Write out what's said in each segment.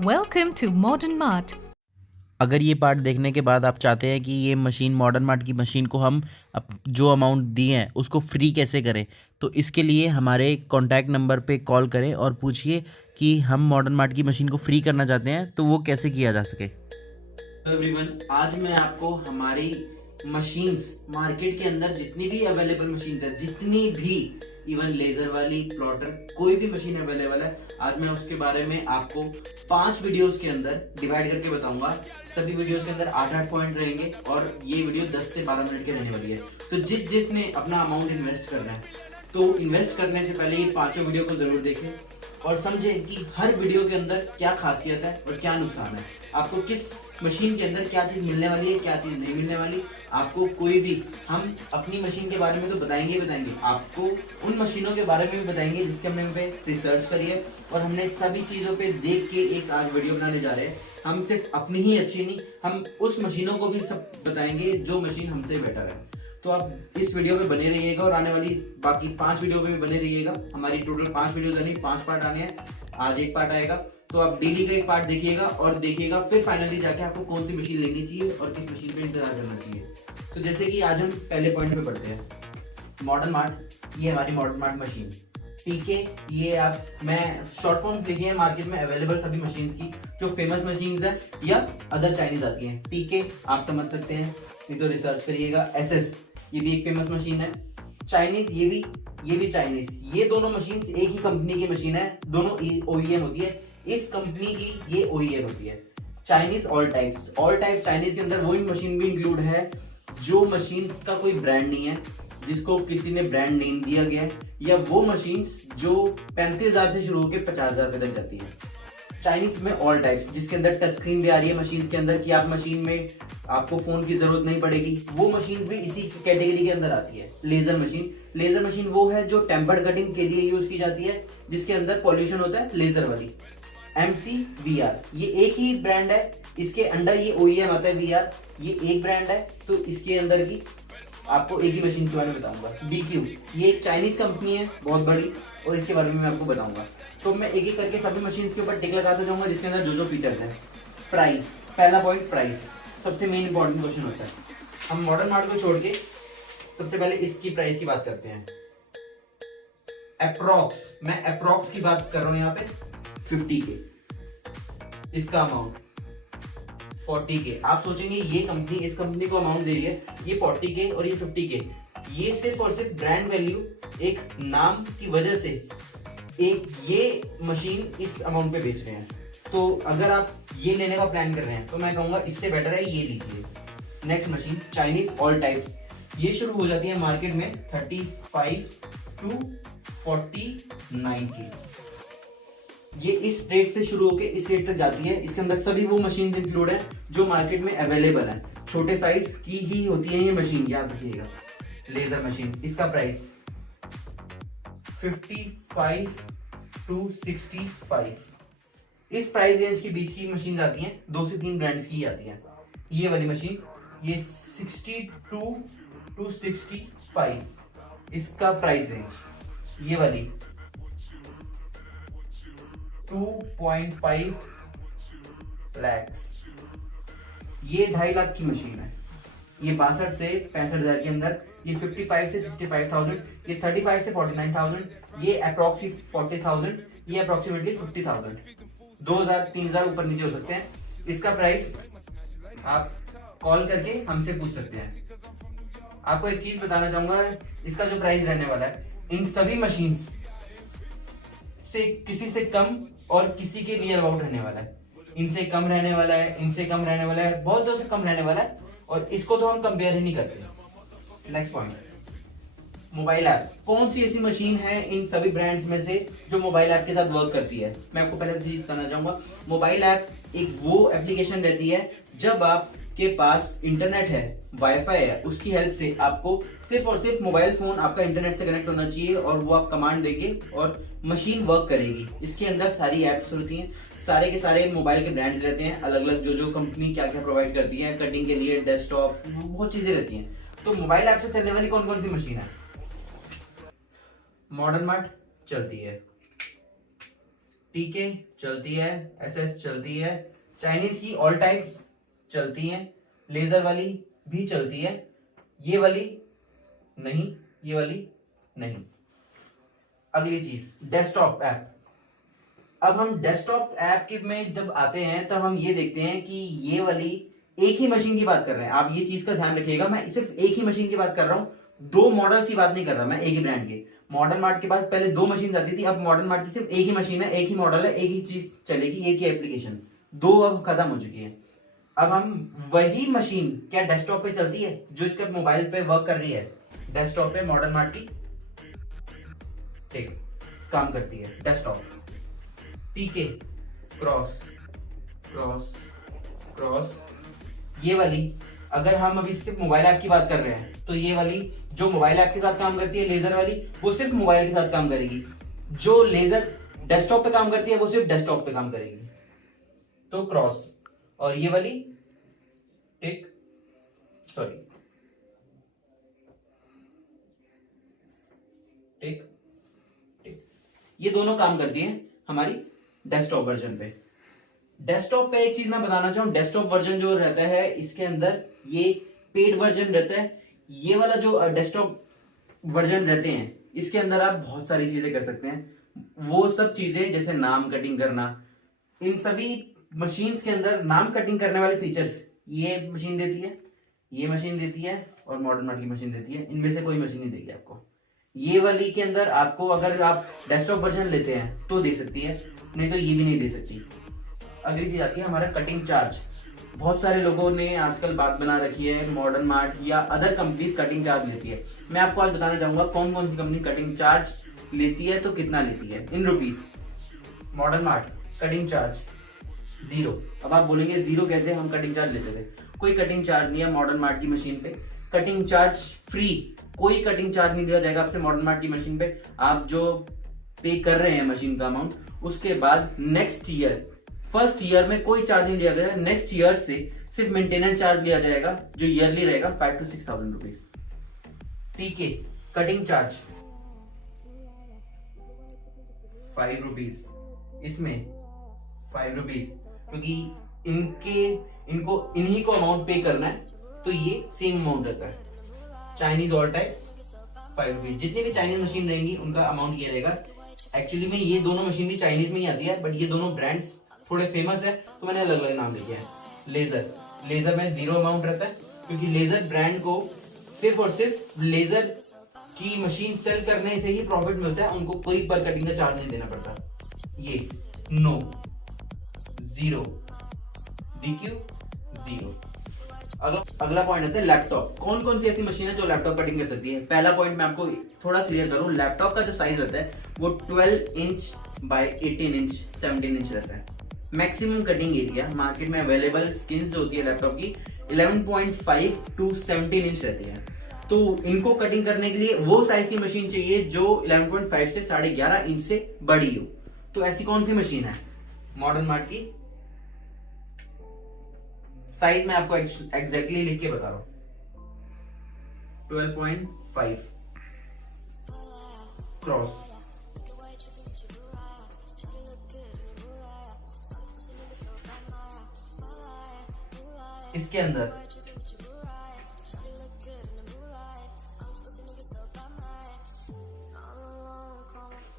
Welcome to Modern Mart. अगर ये part देखने के बाद आप चाहते हैं कि ये मशीन मॉडर्न मार्ट की मशीन को हम जो अमाउंट दिए हैं उसको फ्री कैसे करें, तो इसके लिए हमारे कॉन्टैक्ट नंबर पे कॉल करें और पूछिए कि हम मॉडर्न मार्ट की मशीन को फ्री करना चाहते हैं तो वो कैसे किया जा सके। एवरीवन, आज मैं आपको हमारी मशीन्स मार्केट के अंदर जितनी भी अवेलेबल मशीन्स है, जितनी भी इवन लेजर वाली, प्लॉटर, कोई भी मशीन अवेलेबल है, आज मैं उसके बारे में आपको 5 वीडियोस के अंदर डिवाइड करके बताऊंगा। सभी वीडियोस के अंदर 8-8 पॉइंट रहेंगे और ये वीडियो 10 से 12 मिनट की रहने वाली है। तो जिसने अपना अमाउंट इन्वेस्ट करना है तो इन्वेस्ट करने से पहले ये पांचों वीडियो को जरूर देखें और समझें कि हर वीडियो के अंदर क्या खासियत है और क्या नुकसान है, आपको किस मशीन के अंदर क्या चीज मिलने वाली है, क्या चीज नहीं मिलने वाली। आपको कोई भी, हम अपनी मशीन के बारे में तो बताएंगे, आपको उन मशीनों के बारे में भी बताएंगे जिसके हमने पे रिसर्च करी है और हमने सभी चीजों पे देख के एक आज वीडियो बनाने जा रहे हैं। हम सिर्फ अपनी ही अच्छी नहीं, हम उस मशीनों को भी सब बताएंगे जो मशीन हमसे बेटर है। तो आप इस वीडियो में बने रहिएगा और आने वाली बाकी 5 वीडियो में भी बने रहिएगा। हमारी टोटल 5 वीडियो यानी 5 पार्ट आने हैं, आज एक पार्ट आएगा। तो आप डेली का एक पार्ट देखिएगा और देखिएगा फिर फाइनली जाके आपको कौन सी मशीन लेनी चाहिए और किस मशीन पे इंतजार करना चाहिए। तो जैसे कि आज हम पहले पॉइंट पे पढ़ते हैं, मॉडर्न मार्ट। ये हमारी मॉडर्न मार्ट मशीन पीके, ये आप, मैं शॉर्ट फॉर्म्स लिखी है मार्केट में अवेलेबल सभी मशीन की जो फेमस मशीन है या अदर चाइनीज आती हैं। पीके आप समझ सकते हैं, नहीं तो रिसर्च करिएगा। एसएस, ये भी एक फेमस मशीन है। चाइनीज, ये भी चाइनीज। ये दोनों मशीन एक ही कंपनी की मशीन है, दोनों ओईएम होती है। इस कंपनी की ये ओईएम होती है। चाइनीज ऑल टाइप्स चाइनीज के अंदर वही मशीन भी इंक्लूड है जो मशीन का कोई ब्रांड नहीं है, जिसको किसी ने ब्रांड नेम दिया गया है, या वो मशीन्स जो 35,000 से शुरू होकर 50,000 रुपए तक जाती है। चाइनीज में ऑल टाइप्स, जिसके अंदर टच स्क्रीन भी आ रही है मशीन के अंदर, कि आप मशीन में आपको फोन की जरूरत नहीं पड़ेगी, वो मशीन भी इसी कैटेगरी के अंदर आती है। लेजर मशीन वो है जो टेम्पर्ड कटिंग के लिए यूज की जाती है, जिसके अंदर पॉल्यूशन होता है, लेजर वाली। MCVR, ये एक ही ब्रांड है, इसके अंडर ये ओईएम आता है। VR ये एक ब्रांड है, तो इसके अंदर की आपको एक ही मशीन के बारे में बताऊंगा। BQ, ये एक चाइनीज कंपनी है बहुत बड़ी और इसके बारे में मैं आपको बताऊंगा। तो मैं एक एक करके सभी मशीन के ऊपर टिक लगाता जाऊंगा जिसके अंदर जो जो फीचर्स है। प्राइस, पहला पॉइंट प्राइस, सबसे मेन इंपॉर्टेंट क्वेश्चन होता है। हम मॉडर्न मार्ट को छोड़ के सबसे पहले इसकी प्राइस की बात करते हैं। मैं अप्रॉक्स की बात कर रहा हूँ यहाँ पे 50K, इसका अमाउंट 40K। आप सोचेंगे ये कंपनी, इस कंपनी को अमाउंट दे रही है, ये 40K और ये 50K, ये सिर्फ और सिर्फ ब्रांड वैल्यू, एक नाम की वजह से एक ये मशीन इस अमाउंट पे बेच रहे हैं। तो अगर आप ये लेने का प्लान कर रहे हैं तो मैं कहूंगा इससे बेटर है ये लीजिए। Next machine, Chinese all types. ये शुरू हो जाती है मार्केट में 35 to 49K। ये इस रेट से शुरू होकर इस रेट तक जाती है। इसके अंदर सभी वो मशीन इंक्लूड है जो मार्केट में अवेलेबल है। छोटे साइज की ही होती है ये मशीन, याद रखिएगा। लेजर मशीन, इसका प्राइस 55 to 65, इस प्राइस रेंज के बीच की मशीन आती हैं। 2 से 3 ब्रांड्स की आती हैं। ये वाली मशीन, ये 62 to 65, इसका प्राइस रेंज। ये वाली 2.5 lakhs, ये 2.5 लाख की मशीन है। ये 62 से 65,000 के अंदर, ये 55 से 65,000, ये 35 से 49,000, ये अप्रोक्सीमेटली 40,000, ये अप्रोक्सीमेटली 50,000। 2,000-3,000 ऊपर नीचे हो सकते हैं। इसका प्राइस आप कॉल करके हमसे पूछ सकते हैं। आपको एक चीज बताना चाहूंगा, इसका जो प्राइस रहने वाला है इन सभी मशीन्स से किसी से कम और किसी के नियर अबाउट रहने वाला है। इनसे कम रहने वाला है, इनसे कम रहने वाला है, बहुत से कम रहने वाला है, और इसको तो हम कंपेयर ही नहीं करते। Next point, mobile app. कौन सी ऐसी मशीन है इन सभी ब्रांड्स में से जो मोबाइल ऐप के साथ वर्क करती है? मैं आपको पहले चीज बताना चाहूंगा, मोबाइल ऐप एक वो एप्लीकेशन रहती है जब आपके पास इंटरनेट है, वाईफाई है, उसकी हेल्प से आपको सिर्फ और सिर्फ मोबाइल फोन आपका इंटरनेट से कनेक्ट होना चाहिए और वो आप कमांड देंगे और मशीन वर्क करेगी। इसके अंदर सारी एप्स होती हैं, सारे के सारे मोबाइल के ब्रांड्स रहते हैं अलग अलग, जो जो कंपनी क्या क्या प्रोवाइड करती है, कटिंग के लिए, डेस्कटॉप, बहुत चीजें रहती हैं। तो मोबाइल ऐप से चलने वाली कौन कौन सी मशीन है? मॉडर्न मार्ट चलती है, टीके चलती है, एसएस चलती है, चाइनीज की ऑल टाइप्स चलती हैं, लेजर वाली भी चलती है, ये वाली नहीं, ये वाली नहीं। अगली चीज डेस्कटॉप ऐप। अब हम डेस्कटॉप ऐप के में जब आते हैं तब हम ये देखते हैं कि ये वाली एक ही मशीन की बात कर रहे हैं। आप ये चीज का ध्यान रखिएगा, मैं सिर्फ एक ही मशीन की बात कर रहा हूँ, दो मॉडल की बात नहीं कर रहा मैं, एक ही ब्रांड के। मॉडर्न मार्ट के पास पहले दो मशीन आती थी, अब मॉडर्न मार्ट की सिर्फ एक ही मशीन है, एक ही मॉडल है, एक ही चीज चलेगी, एक ही एप्लीकेशन। दो अब खत्म हो चुकी है। अब हम वही मशीन क्या डेस्कटॉप पे चलती है जो इसके मोबाइल पे वर्क कर रही है, डेस्कटॉप पे मॉडर्न मार्ट की ठीक काम करती है डेस्कटॉप। पीके क्रॉस क्रॉस क्रॉस, ये वाली अगर हम अभी सिर्फ मोबाइल ऐप की बात कर रहे हैं तो ये वाली जो मोबाइल ऐप के साथ काम करती है लेजर वाली, वो सिर्फ मोबाइल के साथ काम करेगी। जो लेजर डेस्कटॉप पे काम करती है वो सिर्फ डेस्कटॉप पे काम करेगी, तो क्रॉस। और ये वाली टिक सॉरी टिक टिक, ये दोनों काम करती हैं हमारी डेस्कटॉप वर्जन पे। डेस्कटॉप पे एक चीज मैं बताना चाहूँ, डेस्कटॉप वर्जन जो रहता है इसके अंदर ये पेड वर्जन रहता है। ये वाला जो डेस्कटॉप वर्जन रहते हैं इसके अंदर आप बहुत सारी चीजें कर सकते हैं। वो सब चीजें जैसे नाम कटिंग करना, इन सभी मशीन्स के अंदर नाम कटिंग करने वाले फीचर्स ये मशीन देती है, ये मशीन देती है और मॉडर्न मार्ट की मशीन देती है। इनमें से कोई मशीन नहीं देगी आपको। ये वाली के अंदर आपको अगर आप डेस्कटॉप वर्जन लेते हैं तो दे सकती है, नहीं तो ये भी नहीं दे सकती। अगली चीज आती है हमारा कटिंग चार्ज। बहुत सारे लोगों ने आजकल बात बना रखी है मॉडर्न मार्ट या अदर कंपनीज कटिंग चार्ज लेती है। मैं आपको आज बताना चाहूंगा कौन कौन सी कंपनी कटिंग चार्ज लेती है तो कितना लेती है in rupees. Modern Mart cutting charge 0। अब आप बोलेंगे 0 कैसे, हम कटिंग चार्ज लेते थे। कोई कटिंग चार्ज नहीं है मॉडर्न मार्ट की मशीन पे, कटिंग चार्ज फ्री, कोई कटिंग चार्ज नहीं दिया जाएगा आपसे मॉडर्न मार्ट की मशीन पे। आप जो पे कर रहे हैं मशीन का अमाउंट, उसके बाद नेक्स्ट ईयर फर्स्ट ईयर में कोई चार्ज नहीं लिया गया, नेक्स्ट ईयर से सिर्फ मेंटेनेंस चार्ज लिया जाएगा जो ईयरली रहेगा 5 to 6,000 रुपीज। टीके कटिंग चार्ज 5 रुपीज, इसमें 5 रुपीज क्योंकि इनको इन्हीं को अमाउंट पे करना है तो ये सेम अमाउंट रहता है। चाइनीज ऑल टाइप 5 रुपीज, जितनी भी चाइनीज मशीन रहेंगी उनका अमाउंट ये रहेगा। एक्चुअली में ये दोनों मशीन भी चाइनीज में ही आती है, बट ये दोनों ब्रांड्स थोड़े फेमस है तो मैंने अलग अलग नाम लिखे हैं। लेजर में 0 अमाउंट रहता है क्योंकि लेजर ब्रांड को सिर्फ और सिर्फ लेजर की मशीन सेल करने से ही प्रॉफिट मिलता है, उनको कोई पर कटिंग का चार्ज नहीं देना पड़ता। ये नो 0, DQ 0। अगला पॉइंट आता है लैपटॉप। कौन कौन सी ऐसी मशीन है जो लैपटॉप कटिंग कर सकती है। पहला पॉइंट मैं आपको थोड़ा क्लियर करूं, लैपटॉप का जो साइज रहता है वो 12 इंच बाय 18 इंच 17 इंच रहता है। मैक्सिमम कटिंग एरिया मार्केट में अवेलेबल स्किन्स जो होती है लैपटॉप की 11.5 to 17 इंच रहती है। तो इनको कटिंग करने के लिए वो साइज की मशीन चाहिए जो 11.5 से 11.5 इंच से बड़ी हो। तो ऐसी कौन सी मशीन है मॉडर्न मार्ट की? साइज मैं आपको एग्जैक्टली लिख के बता रहा हूं, 12.5 क्रॉस। इसके अंदर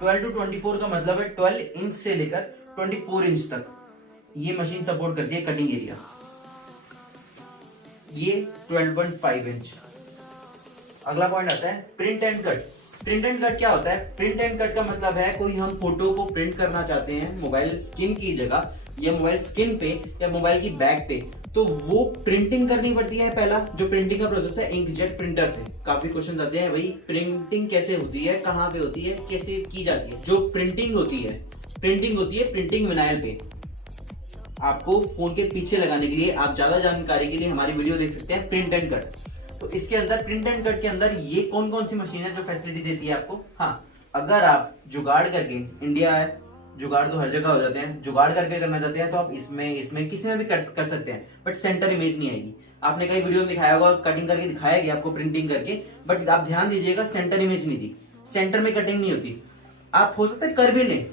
ट्वेल्व टू 24 का मतलब है 12 इंच से लेकर 24 इंच तक ये मशीन सपोर्ट करती है कटिंग एरिया। ये 12.5 इंच। अगला पॉइंट आता है print and cut. Print and cut क्या होता है? प्रिंट एंड कट का मतलब है कोई हम फोटो को प्रिंट करना चाहते हैं मोबाइल स्किन की जगह या मोबाइल स्किन पे या मोबाइल की बैक पे, तो वो प्रिंटिंग करनी पड़ती है। पहला जो प्रिंटिंग का प्रोसेस है इंकजेट प्रिंटर से। काफी क्वेश्चन आते हैं भाई प्रिंटिंग कैसे होती है, कहाँ पे होती है, कैसे की जाती है। जो प्रिंटिंग होती है प्रिंटिंग विनाइल पे। आपको फोन के पीछे लगाने के लिए, आप ज्यादा जानकारी के लिए हमारी वीडियो देख सकते हैं प्रिंट एंड कट। तो इसके अंदर प्रिंट एंड कट के अंदर ये कौन कौन सी मशीन है जो फैसिलिटी देती है आपको? हाँ, अगर आप जुगाड़ करके, इंडिया है जुगाड़ तो हर जगह हो जाते हैं, जुगाड़ करके करना चाहते हैं तो आप इसमें किसी में भी कट कर सकते हैं, बट सेंटर इमेज नहीं आएगी। आपने कई वीडियो में दिखाया होगा, कटिंग करके दिखाया गया आपको प्रिंटिंग करके, बट आप ध्यान दीजिएगा सेंटर इमेज नहीं दी, सेंटर में कटिंग नहीं होती। आप हो सकता है कर भी लें,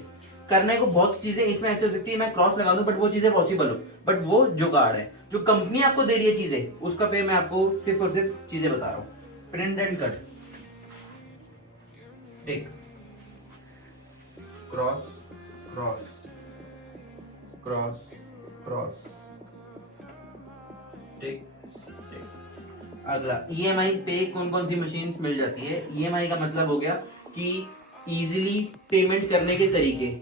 करने को बहुत चीजें इसमें ऐसे हो सकती है, मैं क्रॉस लगा दूं बट वो चीजें पॉसिबल हो, बट वो जुगाड़ है। जो कंपनी आपको दे रही है चीजें, उसका पे मैं आपको सिर्फ और सिर्फ चीजें बता रहा हूं। Print and cut, tick, cross cross cross cross, tick tick. अगला ईएमआई पे कौन कौन सी मशीन मिल जाती है? ईएमआई का मतलब हो गया कि इजीली पेमेंट करने के तरीके,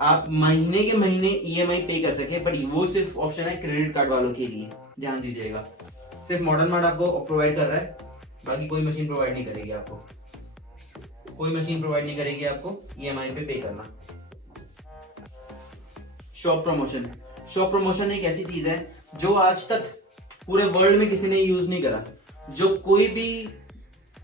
आप महीने के महीने ईएमआई पे कर सके, बट वो सिर्फ ऑप्शन है क्रेडिट कार्ड वालों के लिए, ध्यान दीजिएगा। सिर्फ मॉडर्न मार्ट आपको प्रोवाइड कर रहा है, बाकी कोई मशीन प्रोवाइड नहीं करेगी आपको, कोई मशीन प्रोवाइड नहीं करेगी आपको ईएमआई पे करना। शॉप प्रमोशन, शॉप प्रमोशन एक ऐसी चीज है जो आज तक पूरे वर्ल्ड में किसी ने यूज नहीं करा। जो कोई भी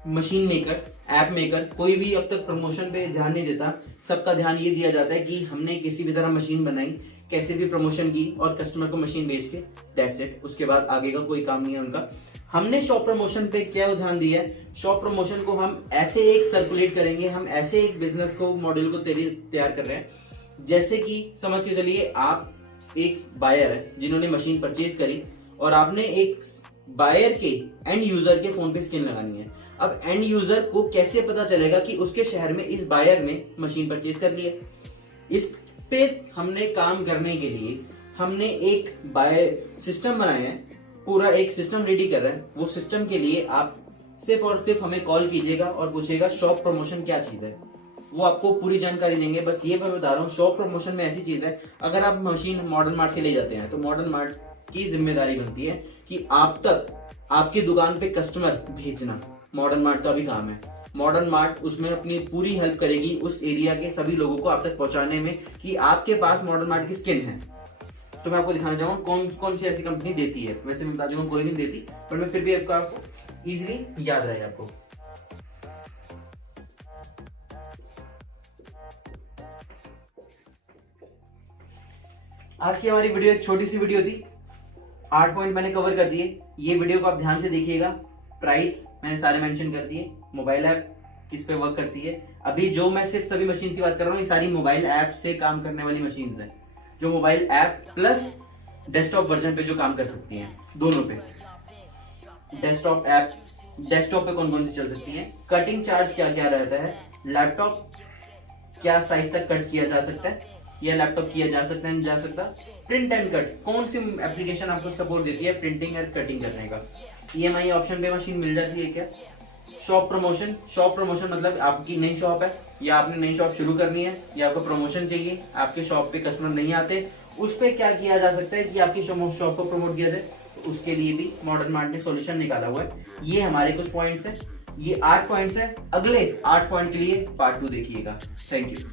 मशीन मेकर, ऐप मेकर, कोई भी अब तक प्रमोशन पे ध्यान नहीं देता। सबका ध्यान ये दिया जाता है कि हमने किसी भी तरह मशीन बनाई, कैसे भी प्रमोशन की और कस्टमर को मशीन बेच के, दैट्स इट। उसके बाद आगे का कोई काम नहीं है उनका। हमने शॉप प्रमोशन पे क्या ध्यान दिया है? शॉप प्रमोशन को हम ऐसे एक सर्कुलेट करेंगे, हम ऐसे एक बिजनेस को, मॉडल को तैयार कर रहे हैं जैसे कि समझ के चलिए आप एक बायर है जिन्होंने मशीन परचेज करी और आपने एक बायर के एंड यूजर के फोन पे स्किन लगानी है। अब एंड यूजर को कैसे पता चलेगा कि उसके शहर में इस बायर ने मशीन परचेज कर ली है? इस पे हमने काम करने के लिए हमने एक बायर सिस्टम बनाया है, पूरा एक सिस्टम रेडी कर रहा है। वो सिस्टम के लिए आप सिर्फ और सिर्फ हमें कॉल कीजिएगा और पूछिएगा शॉप प्रमोशन क्या चीज है, वो आपको पूरी जानकारी देंगे। बस ये मैं बता रहा हूँ, शॉप प्रमोशन में ऐसी चीज है, अगर आप मशीन मॉडर्न मार्ट से ले जाते हैं तो मॉडर्न मार्ट की जिम्मेदारी बनती है कि आप तक, आपकी दुकान पे कस्टमर भेजना मॉडर्न मार्ट का भी काम है। मॉडर्न मार्ट उसमें अपनी पूरी हेल्प करेगी उस एरिया के सभी लोगों को आप तक पहुंचाने में कि आपके पास मॉडर्न मार्ट की स्किन है। तो मैं आपको दिखाना चाहूंगा कौन कौन सी ऐसी कंपनी देती है। वैसे मैं बता दूंगा कोई नहीं देती, पर मैं फिर भी आपको इजीली याद रहेगा आपको। आज की हमारी वीडियो एक छोटी सी वीडियो थी, 8 पॉइंट मैंने कवर कर दिए। ये वीडियो को आप ध्यान से देखिएगा। प्राइस मैंने सारे मेंशन कर दिए, मोबाइल ऐप किस पे वर्क करती है। अभी जो मैं सिर्फ सभी मशीन की बात कर रहा हूँ, ये सारी मोबाइल ऐप से काम करने वाली मशीन है, जो mobile app plus desktop version पे जो काम कर सकती हैं, दोनों पे। डेस्कटॉप ऐप, डेस्कटॉप पे कौन कौन सी चल सकती है, कटिंग चार्ज क्या क्या रहता है, लैपटॉप क्या साइज तक कट किया जा सकता है या लैपटॉप किया जा सकता है नहीं जा सकता, प्रिंट एंड कट कौन सी एप्लीकेशन आपको सपोर्ट देती है प्रिंटिंग एंड कटिंग करने का, ईएमआई ऑप्शन पे मशीन मिल जाती है क्या, शॉप प्रमोशन, शॉप प्रमोशन मतलब आपकी नई शॉप है या आपने नई शॉप शुरू करनी है या आपको प्रमोशन चाहिए, आपके शॉप पे कस्टमर नहीं आते, उस पे क्या किया जा सकता है कि आपकी शॉप को प्रमोट किया जाए, तो उसके लिए भी मॉडर्न मार्ट ने सॉल्यूशन निकाला हुआ है। ये हमारे कुछ पॉइंट्स हैं, ये 8 पॉइंट्स हैं। अगले 8 पॉइंट के लिए पार्ट 2 देखिएगा। Thank you.